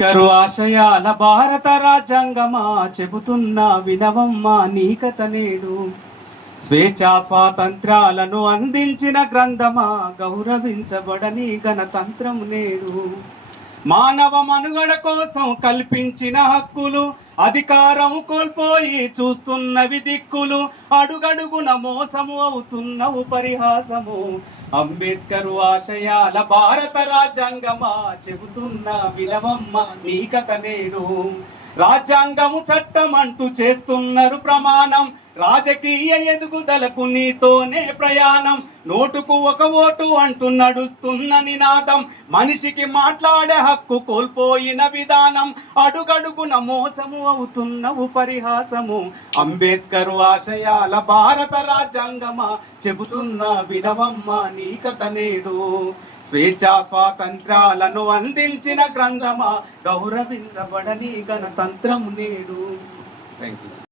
అంబేద్కరు ఆశయాల భారత రాజ్యాంగమా చెబుతున్న వినవమ్మా నీకత నేడు. స్వేచ్ఛా స్వాతంత్ర్యాలను అందించిన గ్రంథమా గౌరవించబడని గణతంత్రం నేడు. మానవ మనుగడ కోసం కల్పించిన హక్కులు అధికారం కోల్పోయి చూస్తున్నవి దిక్కులు. అడుగడుగున మోసము అవుతున్నవు పరిహాసము. అంబేద్కరు ఆశయాల భారత రాజ్యాంగమా చెబుతున్న వినవమ్మ నీకత నేడు. రాజ్యాంగము చట్టం అంటూ చేస్తున్నారు ప్రమాణం. రాజకీయ ఎదుగుదలకు నీతోనే ప్రయాణం. నోటుకు ఒక ఓటు అంటూ నడుస్తున్న నినాదం. మనిషికి మాట్లాడే హక్కు కోల్పోయిన విధానం. అడుగడుగున మోసము అవుతున్నవు పరిహాసము. అంబేద్కరు ఆశయాల భారత రాజ్యాంగమా చెబుతున్న వినవమ్మ నీకత నేడు. స్వేచ్ఛా స్వాతంత్ర్యాలను అందించిన గ్రంథమా గౌరవించబడని గణతంత్రం నేడు. Thank you.